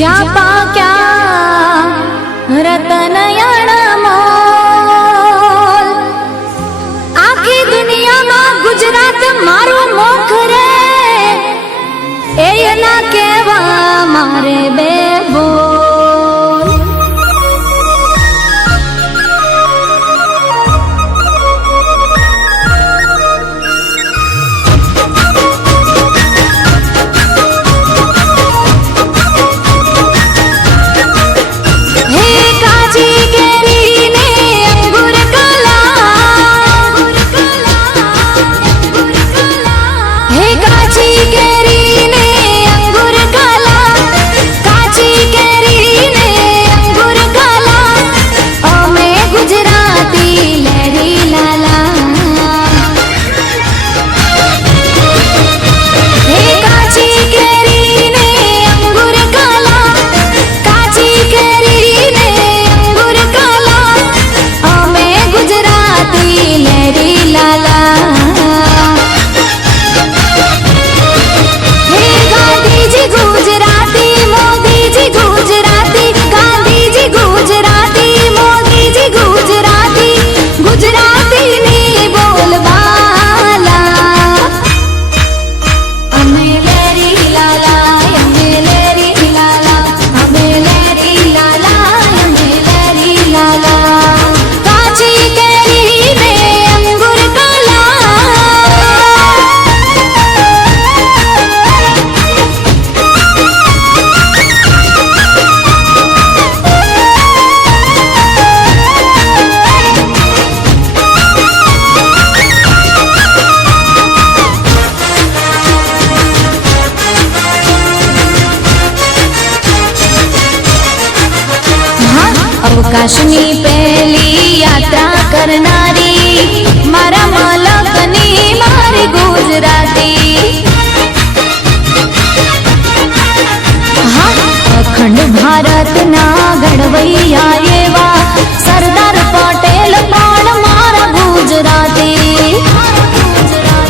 जापा क्या रतनयण मोल आखी दुनिया में गुजरात मारो मोख रे ए ना केवा मारे बेबो अवकाशनी पहली यात्रा करनारी मारा मलकनी मारी गुजराती हाँ अखंड भारत ना घड़वैया एवा सरदार पटेल पण मारा गुजराती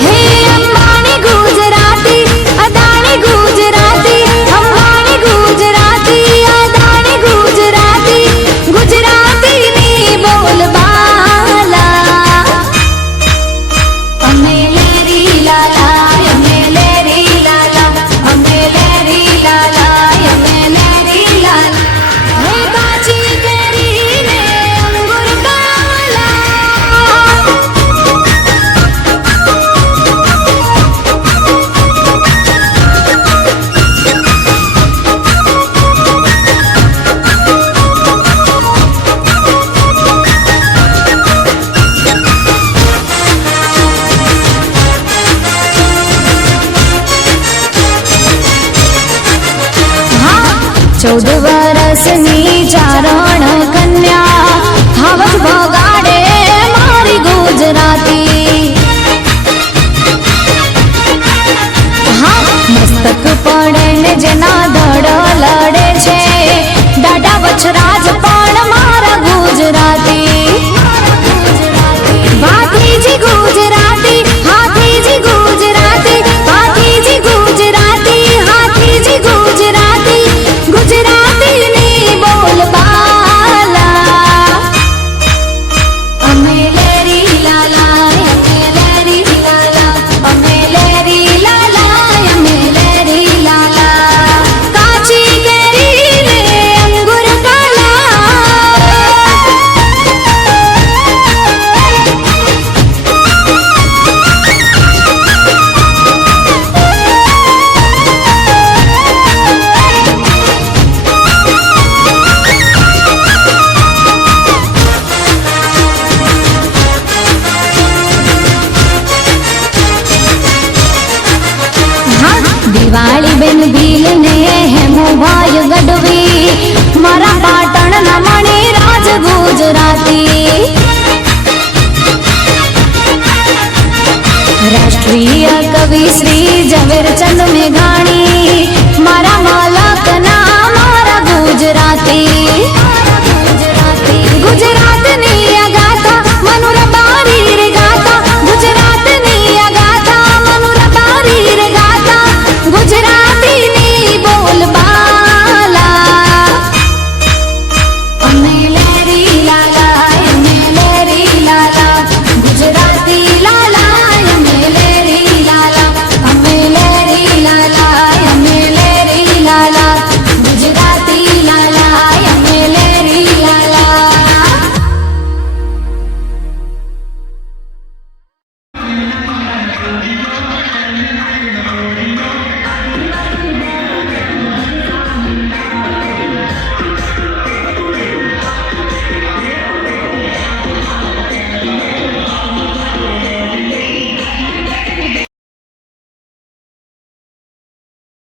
हे अंबानी गुजराती अदानी गुजराती अंबानी गुजराती अदानी गुजराती गुजराती नी बोल बाला अमेलेरी लाला अमेलेरी लाला अमेलेरी लाला अमेलेरी लाला हे काची केरी ने अंगूर काला चौदह वर्षनी चारण कन्या हावज बगाड़े मारी गुजराती हाँ मस्तक पड़े ने जना धड़ लड़े छे डाडा वछराज पण मारा गुजराती भातीजी गुजराती हाथीजी गुजराती हाथीजी गुजराती हाथीजी गुजराती गुजराती नी बोल बाला अमेलेरी लाला अमेलेरी लाला अमेलेरी लाला अमेलेरी लाला काची केरी ने अंगूर काला दिवाली बेन भील ने हेमू भाई गढ़वी मारा पाटा